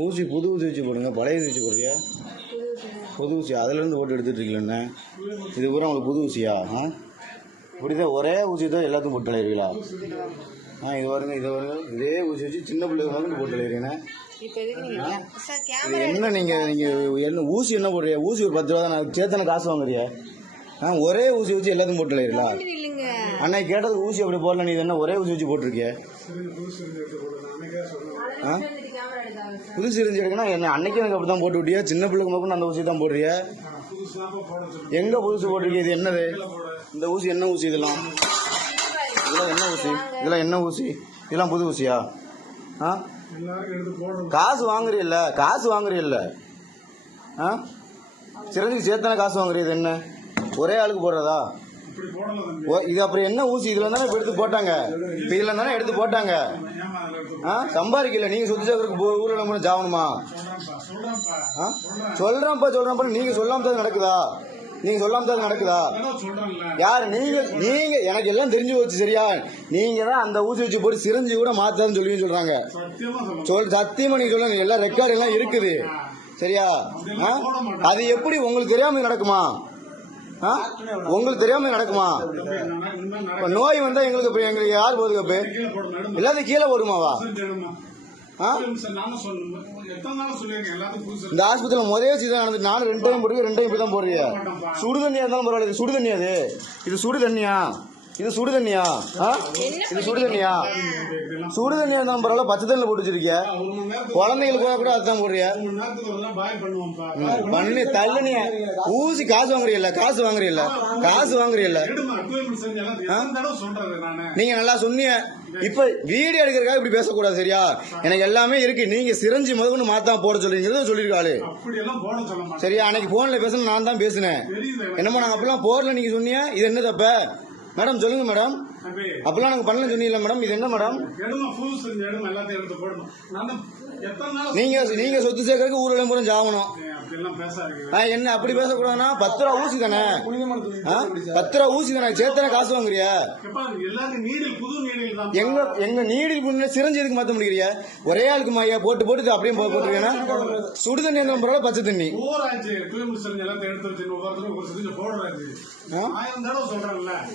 ஊசி புது ஊசி வச்சு போடுங்க. பழைய ஊசி வச்சு போடுறியா? புது ஊசி. அதுலேருந்து போட்டு எடுத்துட்டு இருக்கீங்களே இது பூரா உங்களுக்கு புது ஊசியா? ஆ? இப்படிதான் ஒரே ஊசி தான் எல்லாத்துக்கும் போட்டு தலைவீங்களா ஆ இது வருங்க இது வருங்க இதே ஊசி வச்சு சின்ன பிள்ளைங்க மட்டும் போட்டு தலைவீங்க இப்போ எதுக்கு நீங்க சார் இது கேமரா என்ன நீங்கள் நீங்கள் என்ன ஊசி என்ன போடுறியா ஊசி ஒரு பத்து ரூபா தான் நான் சேத்தனை காசு வாங்குறியா ஆ ஒரே ஊசி வச்சு எல்லாத்துக்கும் போட்டு தலைவீங்களா அன்னைக்கு கேட்டது ஊசி அப்படி போடல நீ என்ன ஒரே ஊசி வச்சு போட்டிருக்கிய? ஆ? புது சிரிஞ்சு எடுக்கணும் என்ன அன்னைக்கு எனக்கு அப்படி தான் போட்டு விட்டியா சின்ன பிள்ளைக்கு மட்டும் அந்த ஊசி தான் போடுறியா எங்க புதுசு போட்டிருக்கீங்க இது என்னது? இந்த ஊசி என்ன ஊசி இதெல்லாம்? இதெல்லாம் என்ன ஊசி? இதெல்லாம் என்ன ஊசி? இதெல்லாம் புது ஊசியா? ஆ? காசு வாங்குறீல்ல காசு வாங்குறீல்ல. ஆ? சிரஞ்சுக்கு சேர்த்தானே காசு வாங்குறீது என்ன? ஒரே ஆளுக்கு போடுறதா? இது அப்புறம் என்ன ஊசி? இதுல தானே எடுத்து போட்டாங்க. இப்ப இதுல தானே எடுத்து போட்டாங்க. சம்பாதிக்கல. நீங்க சொத்து சேர்க்கறதுக்கு ஊர்ல கூட ஜாவணுமா சொல்றேன்ப்பா சொல்றேன்ப்பா. நீங்க சொல்லாம தான் நடக்குதா? நீங்க சொல்லாம தான் நடக்குதா? யார்? நீங்க நீங்க எனக்கு எல்லாம் தெரிஞ்சு போச்சு சரியா? நீங்க தான் அந்த ஊசி வச்சு போட்டு சிரஞ்சி கூட மாத்தாதுன்னு சொல்லி சொல்றாங்க சொல் சத்தியமா நீங்க சொல்லுங்க. எல்லாம் ரெக்கார்டு எல்லாம் இருக்குது. சரியா? அது எப்படி உங்களுக்கு தெரியாம நடக்குமா? உங்களுக்கு தெரியாம நடக்குமா? இப்ப நோய் வந்தா எங்களுக்கு எங்களுக்கு யார் பாதுகாப்பு எல்லாத்தையும் கீழே போடுமாவா? ஆ? இந்த ஆஸ்பத்திரியில முதலே சீதான் நடந்து நானும் ரெண்டு டைம் போடுறீங்க ரெண்டு டைம் இப்படி தான் போடுறீங்க சுடு தண்ணியா இருந்தாலும் பரவாயில்ல இது சுடு தண்ணியா அது. இது சுடு தண்ணியா? இது சுடு தண்ணியா? ஆ? இது சுடு தண்ணியா? சுடு தண்ணியா இருந்தாலும் பரவாயில்ல பச்சை தண்ணியில் போட்டு வச்சிருக்கிய குழந்தைங்களுக்கு கூட கூட அதுதான் போடுறியா பண்ணி தள்ளுனிய. ஊசி காசு வாங்குறீல்ல காசு வாங்குறீல்ல காசு வாங்குறீல்ல. நீங்க நல்லா சொன்னீங்க இப்ப வீடியோ எடுக்கிறதுக்காக இப்படி பேசக்கூடாது சரியா? எனக்கு எல்லாமே இருக்கு. நீங்க சிரஞ்சி முதல்ல மாத்தான் போட சொல்றீங்கிறத சொல்லியிருக்காளு. சரியா? அன்னைக்கு போன்ல பேசணும் நான் தான் பேசினேன். என்னமோ நாங்க அப்பெல்லாம் போர்ல நீங்க சொன்னீங்க இது என்ன தப்ப? மேடம் சொல்லுங்க மேடம். அப்பெல்லாம் நாங்க பண்ணல சொன்னீங்களா மேடம். இது என்ன மேடம்? நீங்க நீங்க சொத்து சேர்க்கறதுக்கு ஊர்ல பூரா ஜாகணும் ஆ, என்ன அப்படி பேசக்கூடாதுன்னா பத்து ரூபா ஊசி தானே? பத்து ரூபா ஊசி தானே? சேர்த்தானே காசு வாங்குறியா? எங்க எங்க நீடில் புண்ணு சிரஞ்சி எதுக்கு மாத்த முடியறியா ஒரே ஆளுக்கு மாயா போட்டு போட்டு அப்படியே போ- போட்டிருக்கேன்னா சுடு தண்ணி இருந்தாலும் பரவாயில்ல பச்சை தண்ணி?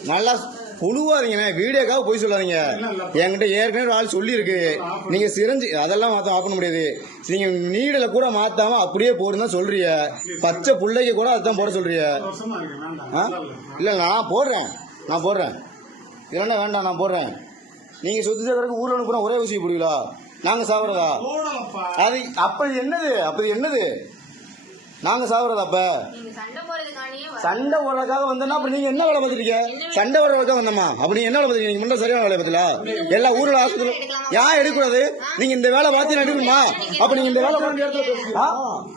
நல்லா புழுவாதீங்கண்ணே. வீடியோக்காக போய் சொல்லாதீங்க. என்கிட்ட ஏற்கனவே ஒரு ஆள் சொல்லியிருக்கு. நீங்க சிரஞ்சி அதெல்லாம் மாத்த ஆஃப் பண்ண முடியாது. நீங்க நீடல கூட மாத்தாம அப்படியே போடுன்னு தான் சொல்றீங்க. பச்சை பிள்ளைக்கு கூட அதுதான் போட சொல்றீங்க. ஆ? இல்ல நான் போடுறேன். நான் போடுறேன். இல்லைன்னா வேண்டாம் நான் போடுறேன். நீங்க சொத்து சேர்க்கறதுக்கு ஊர்ல அனுப்புறோம் ஒரே விஷயம் போடுவீங்களா? நாங்க சாப்பிட்றதா அது அப்ப என்னது? அப்ப என்னது? நாங்க சாப்பிட்றதா அப்ப? நீங்க சண்டை போடுறதுக்காக வந்தோம்னா அப்ப நீங்க என்ன வேலை பார்த்துருக்கீங்க சண்டை போடுறதுக்காக வந்தோமா? அப்ப நீங்க என்ன வேலை பார்த்துருக்கீங்க நீங்க முன்ன சரியான வேலை பார்த்தீங்களா எல்லா ஊர்ல ஆஸ்பத்திரி ஏன் எடுக்கக்கூடாது? நீங்க இந்த வேலை பார்த்து எடுக்கணுமா? அப்ப நீங்க இந்த வேலை?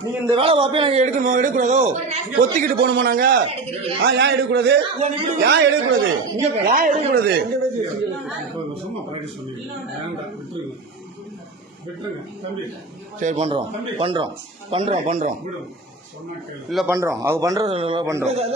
நீங்க இந்த வேலை பார்த்து நாங்க எடுக்கணுமா? எடுக்கக்கூடாதோ? கொத்திக்கிட்டு போகணுமா நாங்க? ஆ ஏன் எடுக்கக்கூடாது? ஏன் எடுக்கக்கூடாது? ஏன் எடுக்கக்கூடாது? சரி பண்றோம். பண்றோம். பண்றோம் பண்றோம். இல்லை பண்ணுறோம் அவங்க பண்ணுறது பண்ணுறோம்